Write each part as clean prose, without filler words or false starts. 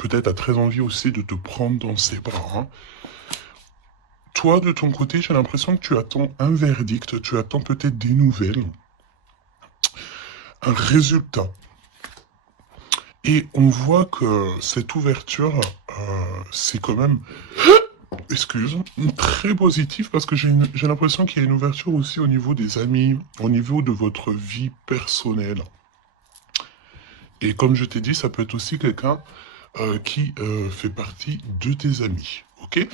peut-être a très envie aussi de te prendre dans ses bras, hein. Toi, de ton côté, j'ai l'impression que tu attends un verdict, tu attends peut-être des nouvelles, un résultat. Et on voit que cette ouverture, c'est quand même, excuse, très positif parce que j'ai l'impression qu'il y a une ouverture aussi au niveau des amis, au niveau de votre vie personnelle. Et comme je t'ai dit, ça peut être aussi quelqu'un qui fait partie de tes amis. Ok?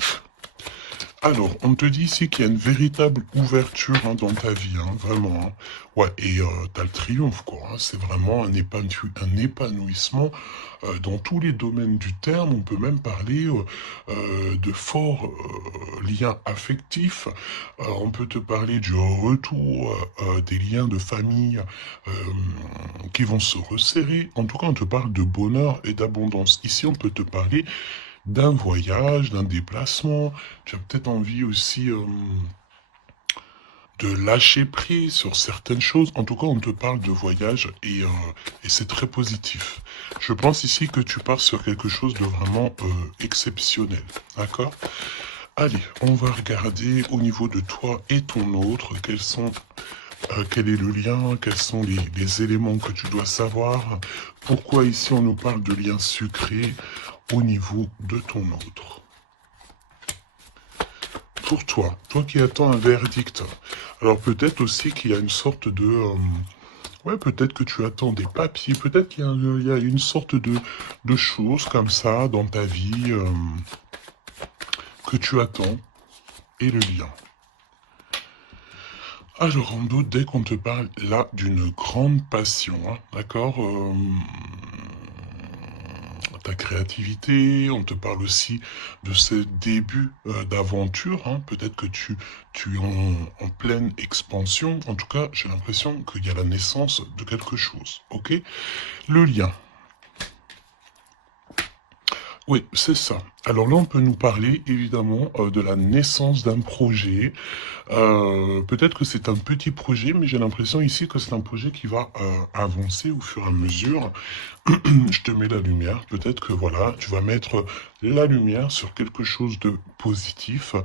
Alors, on te dit ici qu'il y a une véritable ouverture hein, dans ta vie, hein, vraiment, hein. Ouais, et t'as le triomphe, quoi, hein. C'est vraiment un épanouissement dans tous les domaines du terme. On peut même parler de forts liens affectifs. On peut te parler du retour des liens de famille qui vont se resserrer. En tout cas, on te parle de bonheur et d'abondance. Ici, on peut te parler d'un voyage, d'un déplacement. Tu as peut-être envie aussi de lâcher prise sur certaines choses. En tout cas, on te parle de voyage et c'est très positif. Je pense ici que tu pars sur quelque chose de vraiment exceptionnel. D'accord? Allez, on va regarder au niveau de toi et ton autre, quel est le lien, quels sont les éléments que tu dois savoir. Pourquoi ici on nous parle de liens sucrés au niveau de ton autre. Pour toi, toi qui attends un verdict, alors peut-être aussi qu'il y a une sorte de... ouais, peut-être que tu attends des papiers, peut-être qu'il y a une sorte de choses comme ça dans ta vie que tu attends et le lien. Alors en doute, dès qu'on te parle là d'une grande passion, hein, d'accord, ta créativité, on te parle aussi de ce début d'aventure, hein. Peut-être que tu es en pleine expansion. En tout cas, j'ai l'impression qu'il y a la naissance de quelque chose. Ok? Le lien. Oui, c'est ça. Alors là, on peut nous parler évidemment de la naissance d'un projet. Peut-être que c'est un petit projet, mais j'ai l'impression ici que c'est un projet qui va avancer au fur et à mesure. Je te mets la lumière. Peut-être que voilà, tu vas mettre la lumière sur quelque chose de positif.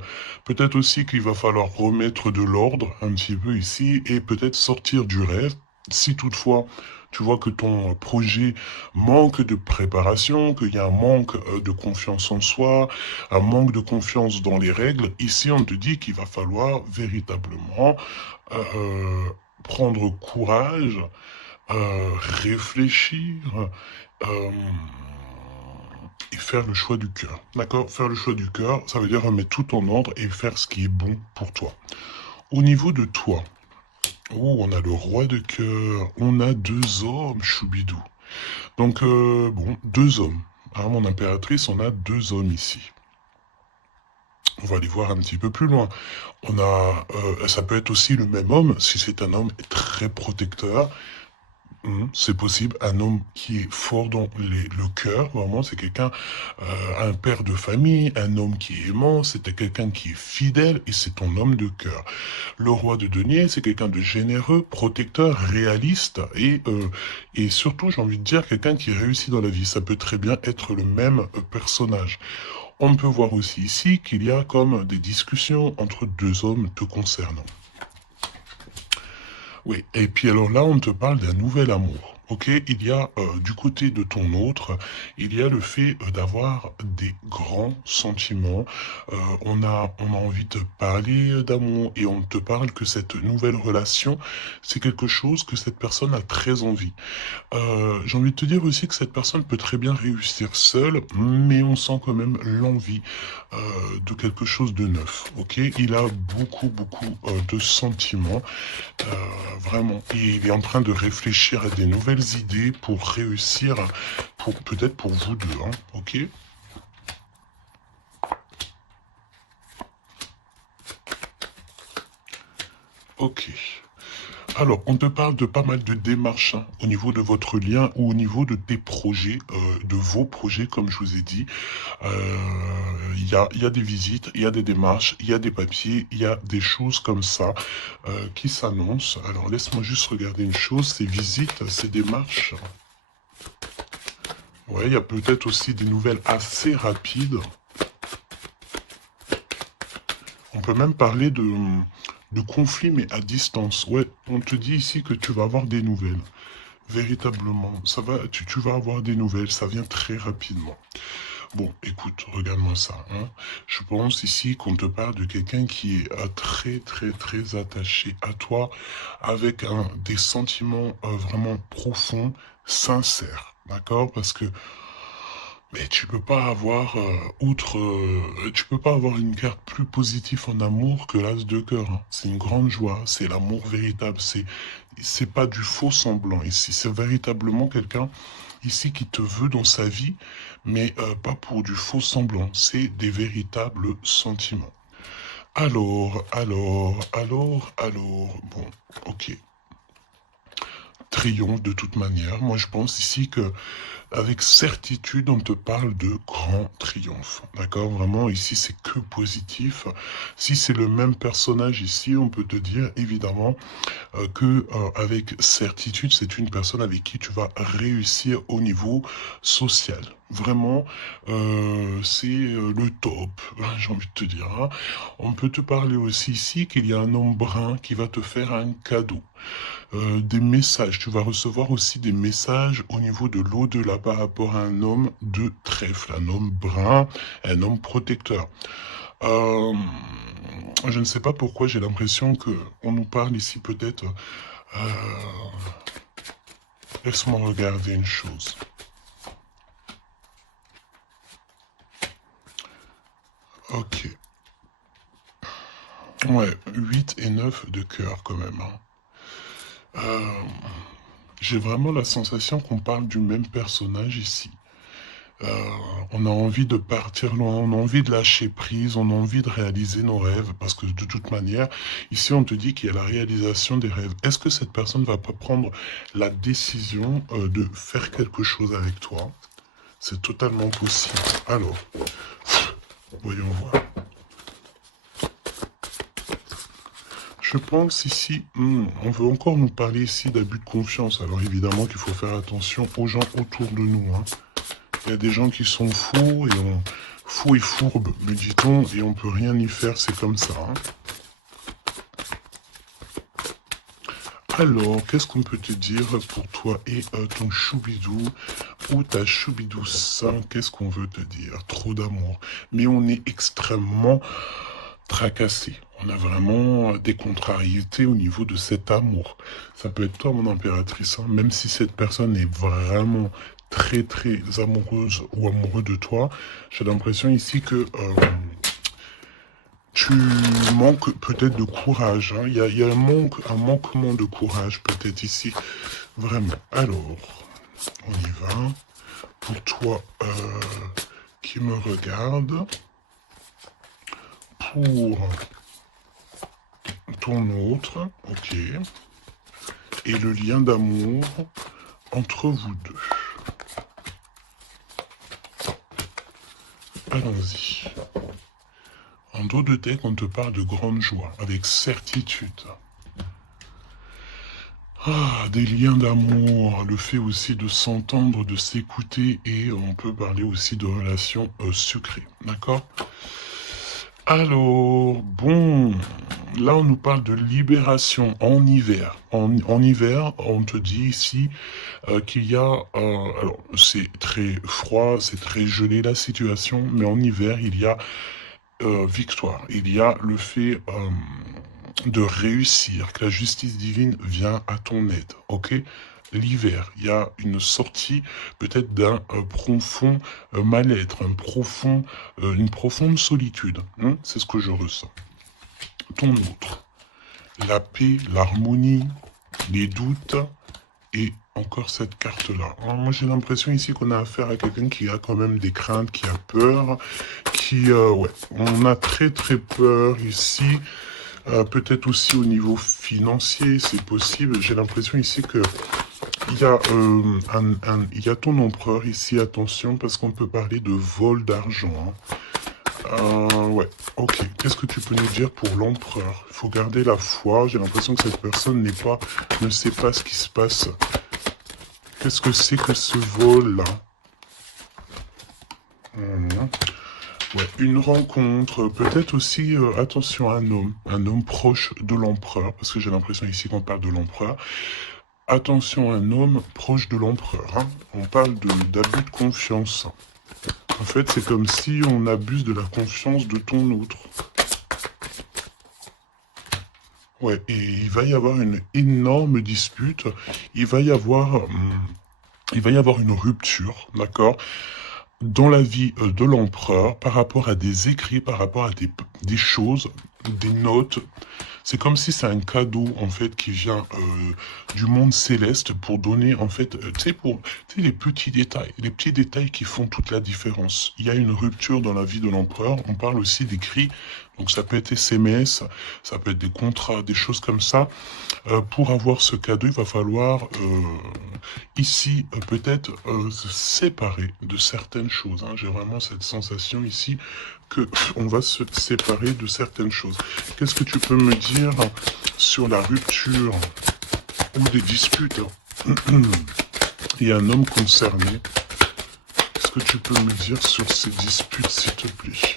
Peut-être aussi qu'il va falloir remettre de l'ordre un petit peu ici et peut-être sortir du rêve. Si toutefois tu vois que ton projet manque de préparation, qu'il y a un manque de confiance en soi, un manque de confiance dans les règles, ici on te dit qu'il va falloir véritablement euh, prendre courage, réfléchir euh, et faire le choix du cœur. D'accord? Faire le choix du cœur, ça veut dire remettre tout en ordre et faire ce qui est bon pour toi. Au niveau de toi, oh, on a le roi de cœur, on a deux hommes, choubidou. Donc, bon, deux hommes. Hein, mon impératrice, on a deux hommes ici. On va aller voir un petit peu plus loin. On a, ça peut être aussi le même homme, si c'est un homme très protecteur. C'est possible, un homme qui est fort dans le cœur, vraiment, c'est quelqu'un, un père de famille, un homme qui est aimant, c'est quelqu'un qui est fidèle et c'est ton homme de cœur. Le roi de denier, c'est quelqu'un de généreux, protecteur, réaliste et surtout, j'ai envie de dire, quelqu'un qui réussit dans la vie. Ça peut très bien être le même personnage. On peut voir aussi ici qu'il y a comme des discussions entre deux hommes te concernant. Oui, et puis alors là, on te parle d'un nouvel amour. Ok, il y a du côté de ton autre, il y a le fait d'avoir des grands sentiments. On a envie de parler d'amour et on te parle que cette nouvelle relation, c'est quelque chose que cette personne a très envie. J'ai envie de te dire aussi que cette personne peut très bien réussir seule, mais on sent quand même l'envie de quelque chose de neuf. Ok, il a beaucoup de sentiments. Vraiment. Et il est en train de réfléchir à des nouvelles idées pour réussir, pour peut-être pour vous deux, hein, ok? Ok. Alors, on te parle de pas mal de démarches hein, au niveau de votre lien ou au niveau de tes projets, de vos projets, comme je vous ai dit. Il y a des visites, il y a des démarches, il y a des papiers, il y a des choses comme ça qui s'annoncent. Alors, laisse-moi juste regarder une chose. Ces visites, ces démarches. Ouais, il y a peut-être aussi des nouvelles assez rapides. On peut même parler de conflit, mais à distance. Ouais, on te dit ici que tu vas avoir des nouvelles. Véritablement, tu vas avoir des nouvelles, ça vient très rapidement. Bon, écoute, regarde-moi ça, hein. Je pense ici qu'on te parle de quelqu'un qui est très, très, très attaché à toi, avec des sentiments vraiment profonds, sincères, d'accord? Parce que mais tu peux pas avoir, tu peux pas avoir une carte plus positive en amour que l'as de cœur, hein. C'est une grande joie, c'est l'amour véritable, c'est pas du faux semblant. Ici, c'est véritablement quelqu'un ici qui te veut dans sa vie, mais pas pour du faux semblant. C'est des véritables sentiments. Alors. Bon, ok. Triomphe de toute manière. Moi, je pense ici que avec certitude, on te parle de grand triomphe. D'accord? Vraiment, ici, c'est que positif. Si c'est le même personnage ici, on peut te dire, évidemment, que avec certitude, c'est une personne avec qui tu vas réussir au niveau social. Vraiment, c'est le top, j'ai envie de te dire, hein. On peut te parler aussi ici qu'il y a un homme brun qui va te faire un cadeau. Des messages, tu vas recevoir aussi des messages au niveau de l'au-delà par rapport à un homme de trèfle, un homme brun, un homme protecteur. Euh, je ne sais pas pourquoi j'ai l'impression que on nous parle ici peut-être. euh, Laisse-moi regarder une chose. Ok. Ouais, 8 et 9 de cœur quand même, hein. Euh, j'ai vraiment la sensation qu'on parle du même personnage ici. Euh, on a envie de partir loin, on a envie de lâcher prise, on a envie de réaliser nos rêves, parce que de toute manière, ici on te dit qu'il y a la réalisation des rêves. Est-ce que cette personne va pas prendre la décision de faire quelque chose avec toi? C'est totalement possible. Alors, voyons voir. Je pense ici, on veut encore nous parler ici d'abus de confiance. Alors évidemment qu'il faut faire attention aux gens autour de nous, hein. Il y a des gens qui sont fous et fourbes, me dit-on, et on peut rien y faire, c'est comme ça, hein. Alors, qu'est-ce qu'on peut te dire pour toi et ton choubidou ou ta choubidouce? Qu'est-ce qu'on veut te dire? Trop d'amour. Mais on est extrêmement tracassé. On a vraiment des contrariétés au niveau de cet amour. Ça peut être toi, mon impératrice, hein, même si cette personne est vraiment très très amoureuse ou amoureux de toi. J'ai l'impression ici que tu manques peut-être de courage, hein. Il y a un manquement de courage peut-être ici. Vraiment. Alors, on y va. Pour toi qui me regarde, pour ton autre, ok, et le lien d'amour entre vous deux. Allons-y. En dos de deck, on te parle de grande joie, avec certitude. Ah, des liens d'amour, le fait aussi de s'entendre, de s'écouter, et on peut parler aussi de relations sucrées, d'accord? Alors, bon, là on nous parle de libération en hiver. En hiver, on te dit ici qu'il y a, alors c'est très froid, c'est très gelé la situation, mais en hiver il y a victoire, il y a le fait de réussir, que la justice divine vient à ton aide, ok? L'hiver, il y a une sortie peut-être d'un profond mal-être, une profonde solitude, hein. C'est ce que je ressens. Ton autre, la paix, l'harmonie, les doutes et encore cette carte-là. Alors, moi j'ai l'impression ici qu'on a affaire à quelqu'un qui a quand même des craintes, qui a peur, ouais, on a très très peur ici. Peut-être aussi au niveau financier, c'est possible. J'ai l'impression ici que il y a, il y a ton empereur ici, attention, parce qu'on peut parler de vol d'argent, hein. Ouais, ok. Qu'est-ce que tu peux nous dire pour l'empereur? Il faut garder la foi. J'ai l'impression que cette personne ne sait pas ce qui se passe. Qu'est-ce que c'est que ce vol-là? Mhm. Ouais, une rencontre, peut-être aussi, attention, un homme proche de l'empereur, parce que j'ai l'impression ici qu'on parle de l'empereur. Attention, un homme proche de l'empereur, hein. On parle d'abus de confiance. En fait, c'est comme si on abuse de la confiance de ton autre. Ouais, et il va y avoir une énorme dispute. Il va y avoir, il va y avoir une rupture, d'accord, dans la vie de l'empereur par rapport à des écrits, par rapport à des choses, des notes. C'est comme si c'est un cadeau en fait qui vient du monde céleste pour donner en fait, tu sais, les petits détails qui font toute la différence. Il y a une rupture dans la vie de l'empereur. On parle aussi d'écrits, donc ça peut être SMS, ça peut être des contrats, des choses comme ça. Pour avoir ce cadeau, il va falloir ici peut-être se séparer de certaines choses, hein. J'ai vraiment cette sensation ici que on va se séparer de certaines choses. Qu'est-ce que tu peux me dire sur la rupture ou des disputes? Il y a un homme concerné. Qu'est-ce que tu peux me dire sur ces disputes, s'il te plaît?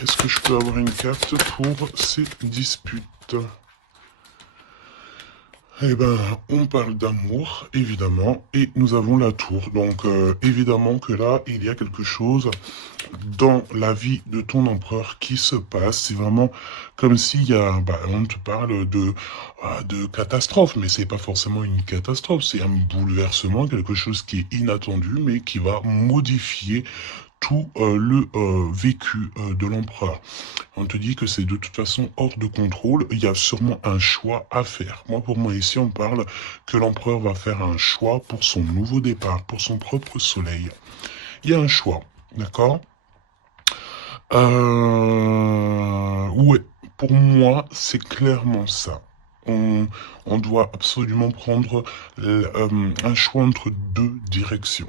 Est-ce que je peux avoir une carte pour ces disputes? Eh ben, on parle d'amour, évidemment, et nous avons la tour. Donc, évidemment que là, il y a quelque chose dans la vie de ton empereur qui se passe. C'est vraiment comme s'il y a, bah, on te parle de catastrophe, mais c'est pas forcément une catastrophe, c'est un bouleversement, quelque chose qui est inattendu, mais qui va modifier tout le vécu de l'empereur. On te dit que c'est de toute façon hors de contrôle. Il y a sûrement un choix à faire. Moi, pour moi, ici, on parle que l'empereur va faire un choix pour son nouveau départ, pour son propre soleil. Il y a un choix, d'accord? Ouais, pour moi, c'est clairement ça. On doit absolument prendre un choix entre deux directions.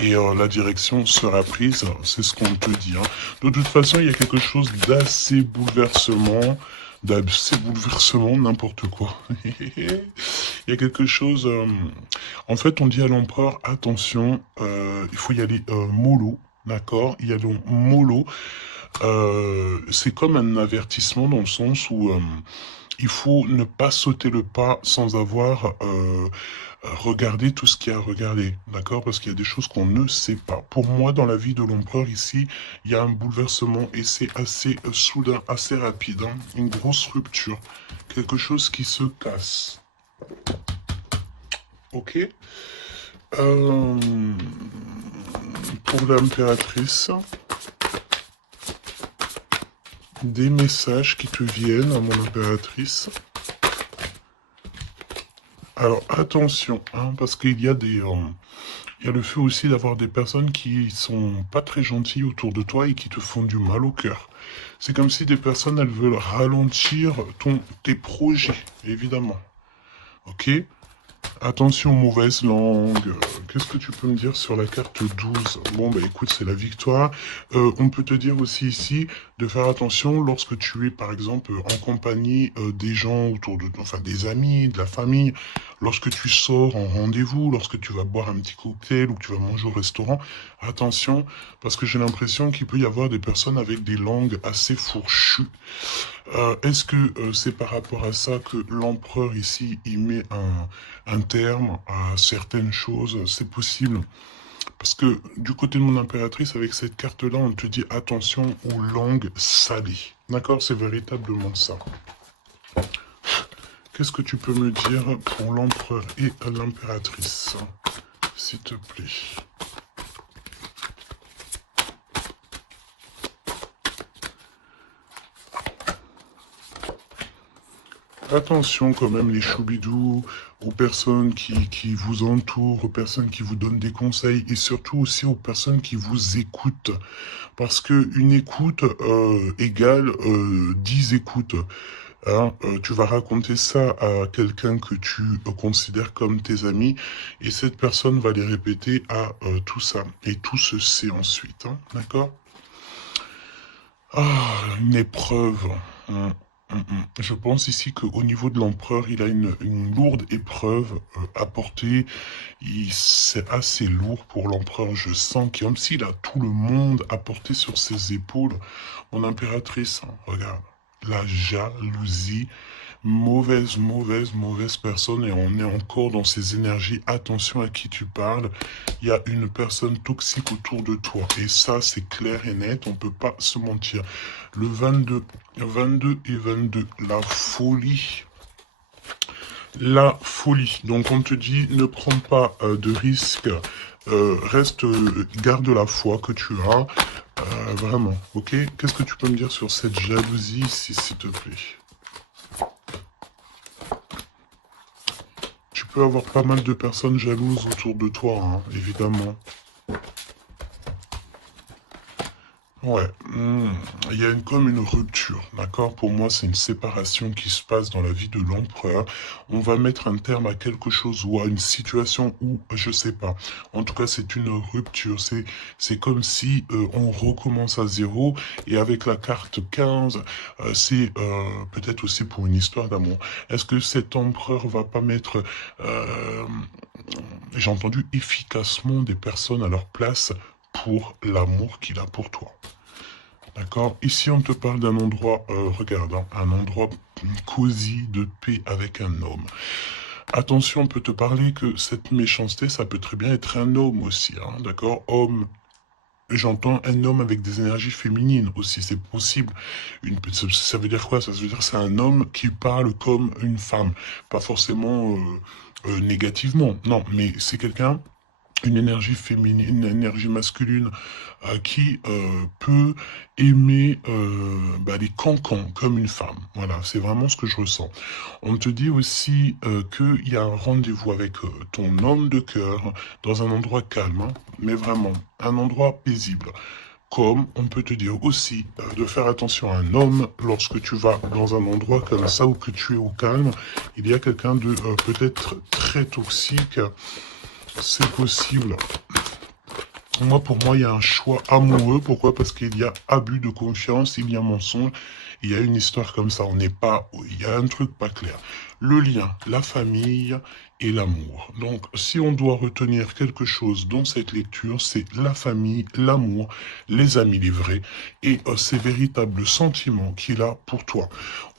Et la direction sera prise, c'est ce qu'on te dit, hein. De toute façon, il y a quelque chose d'assez bouleversement, n'importe quoi. Il y a quelque chose. En fait, on dit à l'empereur, attention, il faut y aller mollo, d'accord? Il y a donc mollo. C'est comme un avertissement dans le sens où il faut ne pas sauter le pas sans avoir regardé tout ce qu'il y a à regarder, d'accord? Parce qu'il y a des choses qu'on ne sait pas. Pour moi, dans la vie de l'empereur ici, il y a un bouleversement et c'est assez soudain, assez rapide, hein. Une grosse rupture, quelque chose qui se casse. Ok? Euh, pour l'impératrice, des messages qui te viennent à mon impératrice. Alors attention, hein, parce qu'il y a il y a le fait aussi d'avoir des personnes qui sont pas très gentilles autour de toi et qui te font du mal au cœur. C'est comme si des personnes, elles veulent ralentir tes projets, évidemment. Ok? Attention aux mauvaises langues. Qu'est-ce que tu peux me dire sur la carte 12? Bon, bah écoute, c'est la victoire. On peut te dire aussi ici de faire attention lorsque tu es, par exemple, en compagnie des gens autour de toi, enfin des amis, de la famille, lorsque tu sors en rendez-vous, lorsque tu vas boire un petit cocktail ou que tu vas manger au restaurant. Attention, parce que j'ai l'impression qu'il peut y avoir des personnes avec des langues assez fourchues. Est-ce que c'est par rapport à ça que l'empereur ici, il met un terme à certaines choses? C'est possible. Parce que du côté de mon impératrice, avec cette carte-là, on te dit attention aux langues salées. D'accord? C'est véritablement ça. Qu'est-ce que tu peux me dire pour l'empereur et l'impératrice, s'il te plaît? Attention quand même les choubidous, aux personnes qui vous entourent, aux personnes qui vous donnent des conseils et surtout aussi aux personnes qui vous écoutent. Parce que une écoute égale 10 écoutes. Hein. Tu vas raconter ça à quelqu'un que tu considères comme tes amis et cette personne va les répéter à tout ça. Et tout se sait ensuite. Hein. D'accord? Ah, une épreuve. Hein. Je pense ici qu'au niveau de l'empereur, il a une lourde épreuve à porter. C'est assez lourd pour l'empereur. Je sens comme s'il a tout le monde à porter sur ses épaules. Mon impératrice, hein, regarde, la jalousie. Mauvaise, mauvaise, mauvaise personne et on est encore dans ces énergies. Attention à qui tu parles. Il y a une personne toxique autour de toi. Et ça, c'est clair et net. On peut pas se mentir. Le 22, 22 et 22, la folie. La folie. Donc on te dit, ne prends pas de risques. Reste, garde la foi que tu as. Vraiment, ok? Qu'est-ce que tu peux me dire sur cette jalousie ici, s'il te plaît? Tu peux avoir pas mal de personnes jalouses autour de toi, hein, évidemment. Ouais, il y a comme une rupture, d'accord? Pour moi, c'est une séparation qui se passe dans la vie de l'empereur. On va mettre un terme à quelque chose ou à une situation où, je sais pas. En tout cas, c'est une rupture. C'est comme si on recommence à zéro. Et avec la carte 15, c'est peut-être aussi pour une histoire d'amour. Est-ce que cet empereur va pas mettre, j'ai entendu, efficacement des personnes à leur place pour l'amour qu'il a pour toi? D'accord. Ici, on te parle d'un endroit, regarde, hein, un endroit cosy de paix avec un homme. Attention, on peut te parler que cette méchanceté, ça peut très bien être un homme aussi, hein, d'accord? Homme, j'entends un homme avec des énergies féminines aussi, c'est possible. Ça veut dire quoi? Ça veut dire que c'est un homme qui parle comme une femme. Pas forcément négativement, non, mais c'est quelqu'un une énergie féminine, une énergie masculine qui peut aimer les cancans comme une femme. Voilà, c'est vraiment ce que je ressens. On te dit aussi qu'il y a un rendez-vous avec ton homme de cœur dans un endroit calme, hein, mais vraiment un endroit paisible. Comme on peut te dire aussi de faire attention à un homme lorsque tu vas dans un endroit comme ça ou que tu es au calme, il y a quelqu'un de peut-être très toxique. C'est possible. Moi, pour moi, il y a un choix amoureux. Pourquoi? Parce qu'il y a abus de confiance, il y a mensonge, il y a une histoire comme ça. On n'est pas, il y a un truc pas clair. Le lien, la famille et l'amour. Donc, si on doit retenir quelque chose dans cette lecture, c'est la famille, l'amour, les amis, les vrais, et ces véritables sentiments qu'il a pour toi.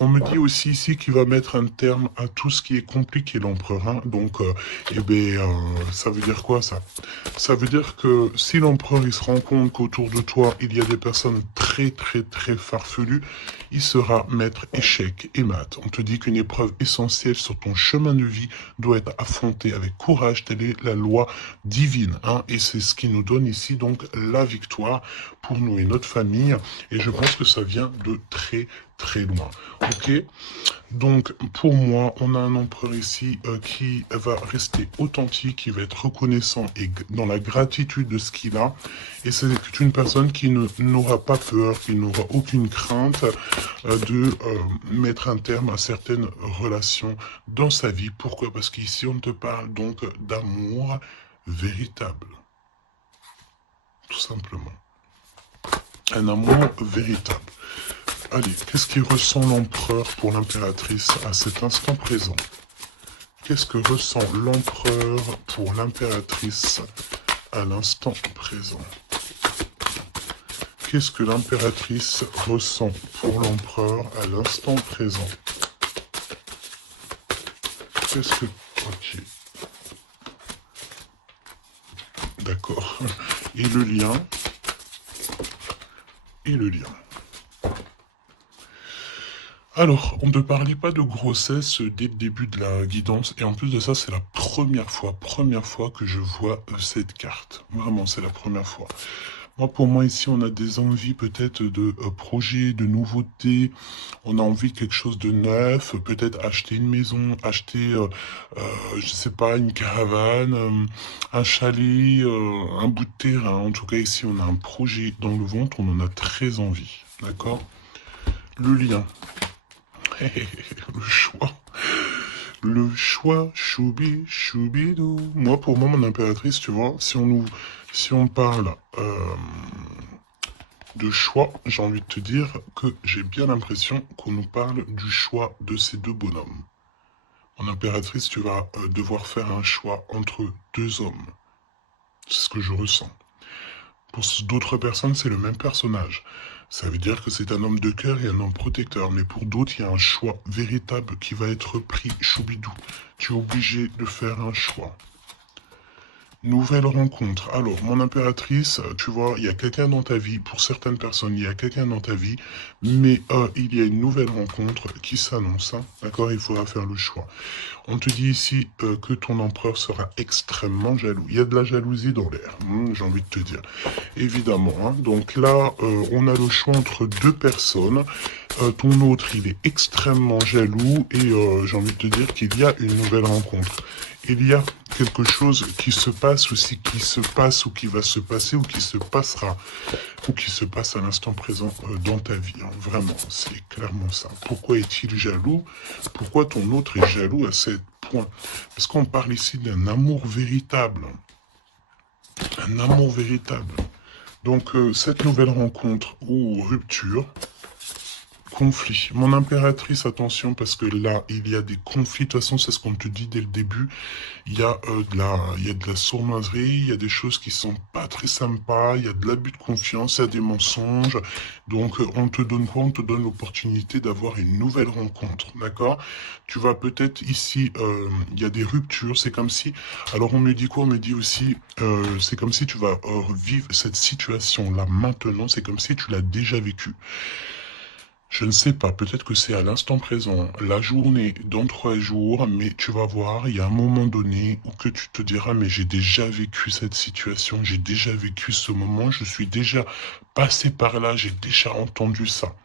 On me dit aussi ici qu'il va mettre un terme à tout ce qui est compliqué, l'empereur. Hein. Donc, ça veut dire quoi ça? Ça veut dire que si l'empereur il se rend compte qu'autour de toi il y a des personnes très très très farfelues, il sera maître échec et mat. On te dit qu'une épreuve essentielle sur ton chemin de vie doit être affrontée avec courage, telle est la loi divine. Hein, et c'est ce qui nous donne ici donc la victoire pour nous et notre famille. Et je pense que ça vient de très très loin. Ok? Donc, pour moi, on a un empereur ici qui va rester authentique, qui va être reconnaissant et dans la gratitude de ce qu'il a. Et c'est une personne qui n'aura pas peur, qui n'aura aucune crainte de mettre un terme à certaines relations dans sa vie. Pourquoi? Parce qu'ici, on te parle donc d'amour véritable, tout simplement. Un amour véritable. Allez, qu'est-ce qu'il ressent l'empereur pour l'impératrice à cet instant présent? Qu'est-ce que ressent l'empereur pour l'impératrice à l'instant présent? Qu'est-ce que l'impératrice ressent pour l'empereur à l'instant présent? Qu'est-ce que... Ok. D'accord. Et le lien? Et le lien? Alors, on ne parlait pas de grossesse dès le début de la guidance, et en plus de ça, c'est la première fois que je vois cette carte. Vraiment, c'est la première fois. Moi, pour moi, ici, on a des envies peut-être de projets, de nouveautés. On a envie de quelque chose de neuf, peut-être acheter une maison, acheter, je sais pas, une caravane, un chalet, un bout de terrain. En tout cas, ici, on a un projet dans le ventre, on en a très envie. D'accord? Le lien. Le choix. Le choix, choubi, choubidou. Moi, pour moi, mon impératrice, tu vois, si on parle de choix, j'ai envie de te dire que j'ai bien l'impression qu'on nous parle du choix de ces deux bonhommes. En impératrice, tu vas devoir faire un choix entre deux hommes. C'est ce que je ressens. Pour d'autres personnes, c'est le même personnage. Ça veut dire que c'est un homme de cœur et un homme protecteur. Mais pour d'autres, il y a un choix véritable qui va être pris. Choubidou, tu es obligé de faire un choix. Nouvelle rencontre. Alors, mon impératrice, tu vois, il y a quelqu'un dans ta vie. Pour certaines personnes, il y a quelqu'un dans ta vie. Mais il y a une nouvelle rencontre qui s'annonce. Hein, d'accord, il faudra faire le choix. On te dit ici que ton empereur sera extrêmement jaloux. Il y a de la jalousie dans l'air, j'ai envie de te dire. Évidemment. Hein. Donc là, on a le choix entre deux personnes. Ton autre, il est extrêmement jaloux et j'ai envie de te dire qu'il y a une nouvelle rencontre. Il y a quelque chose qui se passe aussi, qui se passe ou qui va se passer ou qui se passera ou qui se passe à l'instant présent dans ta vie. Hein. Vraiment, c'est clairement ça. Pourquoi est-il jaloux? Pourquoi ton autre est jaloux à ce point? Parce qu'on parle ici d'un amour véritable. Un amour véritable. Donc, cette nouvelle rencontre ou rupture, conflit. Mon impératrice, attention, parce que là, il y a des conflits. De toute façon, c'est ce qu'on te dit dès le début. Il y a de la sournoiserie, il y a des choses qui sont pas très sympas, il y a de l'abus de confiance, il y a des mensonges. Donc, on te donne quoi? On te donne l'opportunité d'avoir une nouvelle rencontre, d'accord? Tu vas peut-être ici, il y a des ruptures, c'est comme si... Alors, on me dit quoi? On me dit aussi, c'est comme si tu vas vivre cette situation-là maintenant, c'est comme si tu l'as déjà vécue. Je ne sais pas, peut-être que c'est à l'instant présent, la journée, dans 3 jours, mais tu vas voir, il y a un moment donné où que tu te diras, mais j'ai déjà vécu cette situation, j'ai déjà vécu ce moment, je suis déjà passé par là, j'ai déjà entendu ça.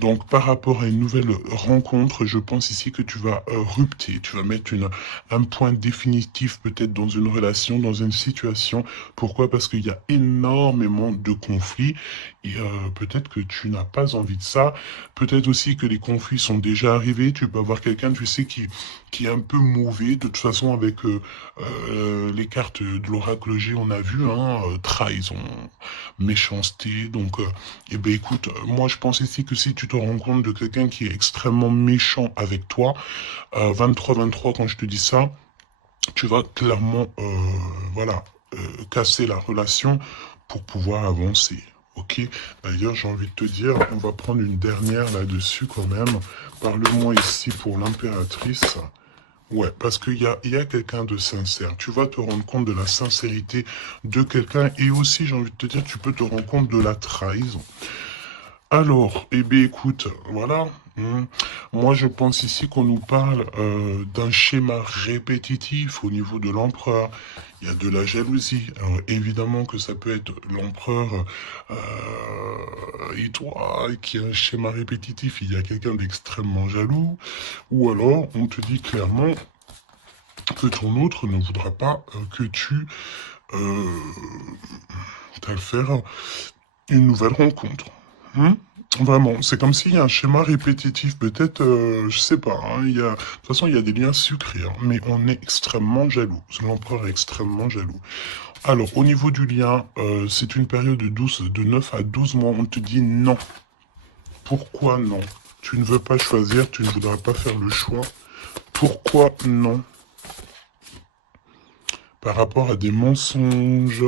Donc, par rapport à une nouvelle rencontre, je pense ici que tu vas rupter, tu vas mettre un point définitif peut-être dans une relation, dans une situation. Pourquoi? Parce qu'il y a énormément de conflits et peut-être que tu n'as pas envie de ça. Peut-être aussi que les conflits sont déjà arrivés. Tu peux avoir quelqu'un, tu sais, qui est un peu mauvais. De toute façon, avec les cartes de l'oracle G, on a vu, hein, trahison, méchanceté. Donc, eh ben écoute, moi je pense ici que si tu te rends compte de quelqu'un qui est extrêmement méchant avec toi, 23-23 quand je te dis ça, tu vas clairement, voilà, casser la relation pour pouvoir avancer. Ok, d'ailleurs j'ai envie de te dire, on va prendre une dernière là-dessus quand même. Parle-moi ici pour l'impératrice. Ouais, parce il y a quelqu'un de sincère. Tu vas te rendre compte de la sincérité de quelqu'un et aussi, j'ai envie de te dire, tu peux te rendre compte de la trahison. Alors, eh bien écoute, voilà. Moi, je pense ici qu'on nous parle d'un schéma répétitif au niveau de l'empereur. Il y a de la jalousie. Alors, évidemment que ça peut être l'empereur et toi qui a un schéma répétitif. Il y a quelqu'un d'extrêmement jaloux. Ou alors, on te dit clairement que ton autre ne voudra pas que tu euh, t'as faire une nouvelle rencontre. Vraiment, c'est comme s'il y a un schéma répétitif, peut-être, je sais pas, hein, de toute façon, il y a des liens sucrés, hein, mais on est extrêmement jaloux. L'empereur est extrêmement jaloux. Alors, au niveau du lien, c'est une période de 9 à 12 mois, on te dit non. Pourquoi non? Tu ne veux pas choisir, tu ne voudras pas faire le choix. Pourquoi non? Par rapport à des mensonges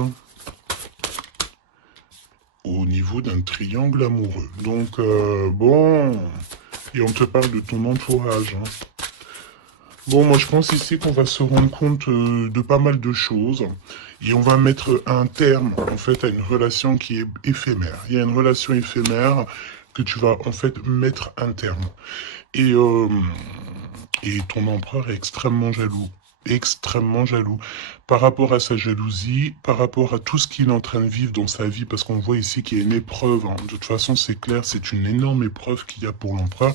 au niveau d'un triangle amoureux. Donc, bon, et on te parle de ton entourage. Hein. Bon, moi je pense ici qu'on va se rendre compte de pas mal de choses et on va mettre un terme en fait à une relation qui est éphémère. Il y a une relation éphémère que tu vas en fait mettre un terme. Et, euh, et ton empereur est extrêmement jaloux par rapport à sa jalousie, par rapport à tout ce qu'il est en train de vivre dans sa vie, parce qu'on voit ici qu'il y a une épreuve. Hein. De toute façon, c'est clair, c'est une énorme épreuve qu'il y a pour l'empereur.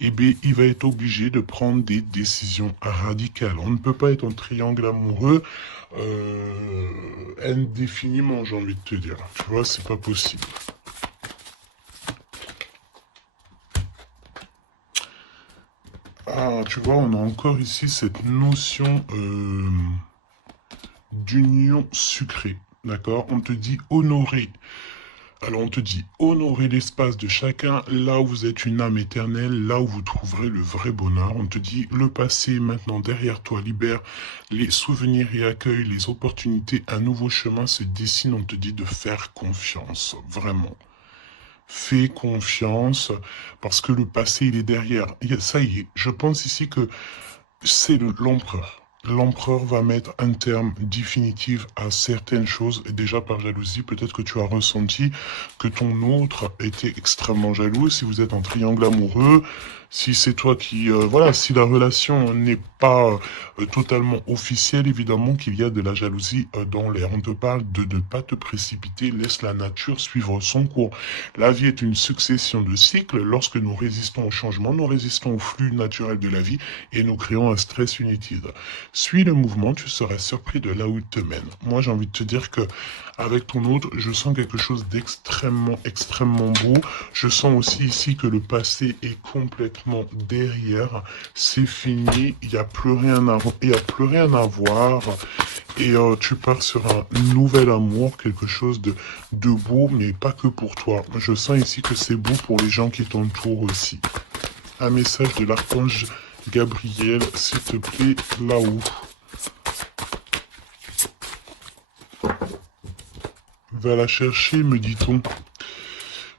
Et bien, il va être obligé de prendre des décisions radicales. On ne peut pas être en triangle amoureux indéfiniment, j'ai envie de te dire. Tu vois, c'est pas possible. Ah, tu vois, on a encore ici cette notion d'union sucrée. D'accord? On te dit honorer. Alors on te dit, honorez l'espace de chacun, là où vous êtes une âme éternelle, là où vous trouverez le vrai bonheur. On te dit, le passé est maintenant derrière toi, libère les souvenirs et accueille les opportunités. Un nouveau chemin se dessine, on te dit de faire confiance, vraiment. Fais confiance, parce que le passé, il est derrière. Ça y est, je pense ici que c'est l'empereur. L'empereur va mettre un terme définitif à certaines choses. Et déjà par jalousie, peut-être que tu as ressenti que ton autre était extrêmement jaloux. Si vous êtes en triangle amoureux, si c'est toi qui... voilà, si la relation n'est pas totalement officielle, évidemment qu'il y a de la jalousie dans l'air. On te parle de ne pas te précipiter, laisse la nature suivre son cours. La vie est une succession de cycles. Lorsque nous résistons au changement, nous résistons au flux naturel de la vie et nous créons un stress inutile. Suis le mouvement, tu seras surpris de là où il te mène. Moi, j'ai envie de te dire que avec ton autre, je sens quelque chose d'extrêmement, extrêmement beau. Je sens aussi ici que le passé est complètement derrière. C'est fini, il n'y a plus rien à, il y a plus rien à voir. Et tu pars sur un nouvel amour, quelque chose de beau, mais pas que pour toi. Je sens ici que c'est beau pour les gens qui t'entourent aussi. Un message de l'archange Gabriel, s'il te plaît, là-haut. Va la chercher, me dit-on.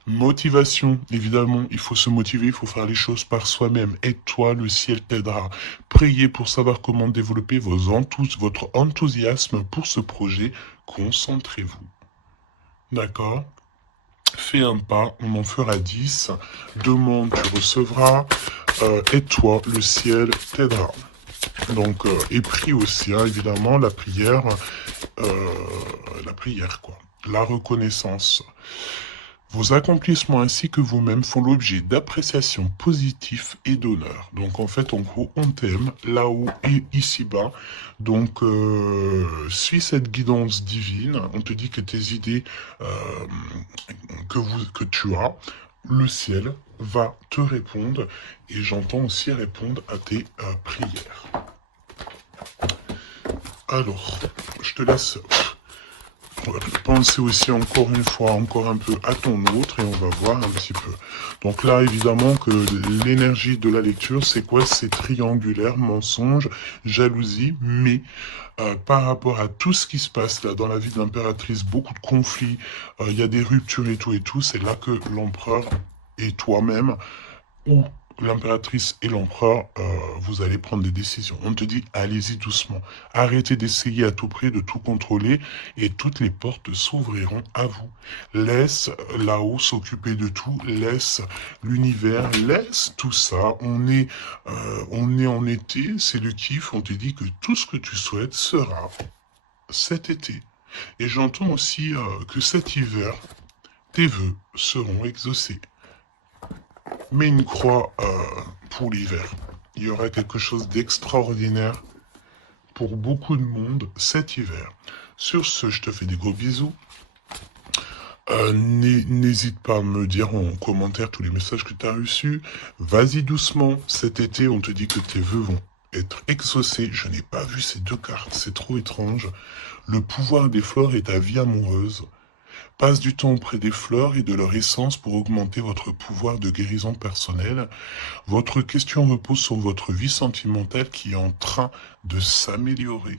Motivation, évidemment, il faut se motiver, il faut faire les choses par soi-même. Aide-toi, le ciel t'aidera. Priez pour savoir comment développer votre enthousiasme pour ce projet. Concentrez-vous. D'accord? Fais un pas, on en fera 10. Demande, tu recevras. Aide-toi, le ciel t'aidera. Donc, et prie aussi, hein, évidemment, la prière, quoi. La reconnaissance. Vos accomplissements ainsi que vous-même font l'objet d'appréciations positives et d'honneur. Donc en fait, en gros, on t'aime là-haut et ici-bas. Donc suis cette guidance divine. On te dit que tes idées que tu as, le ciel va te répondre. Et j'entends aussi répondre à tes prières. Alors, je te laisse penser aussi encore une fois, encore un peu à ton autre et on va voir un petit peu. Donc là, évidemment que l'énergie de la lecture, c'est quoi? C'est triangulaire, mensonge, jalousie, mais par rapport à tout ce qui se passe là dans la vie de l'impératrice, beaucoup de conflits, il y a des ruptures et tout, c'est là que l'empereur et toi-même, ou l'impératrice et l'empereur, vous allez prendre des décisions. On te dit, allez-y doucement. Arrêtez d'essayer à tout prix de tout contrôler et toutes les portes s'ouvriront à vous. Laisse là-haut s'occuper de tout. Laisse l'univers, laisse tout ça. On est en été, c'est le kiff. On te dit que tout ce que tu souhaites sera cet été. Et j'entends aussi que cet hiver, tes vœux seront exaucés. Mets une croix pour l'hiver. Il y aura quelque chose d'extraordinaire pour beaucoup de monde cet hiver. Sur ce, je te fais des gros bisous. N'hésite pas à me dire en commentaire tous les messages que tu as reçus. Vas-y doucement. Cet été, on te dit que tes vœux vont être exaucés. Je n'ai pas vu ces deux cartes. C'est trop étrange. Le pouvoir des fleurs est ta vie amoureuse. Passe du temps auprès des fleurs et de leur essence pour augmenter votre pouvoir de guérison personnelle. Votre question repose sur votre vie sentimentale qui est en train de s'améliorer.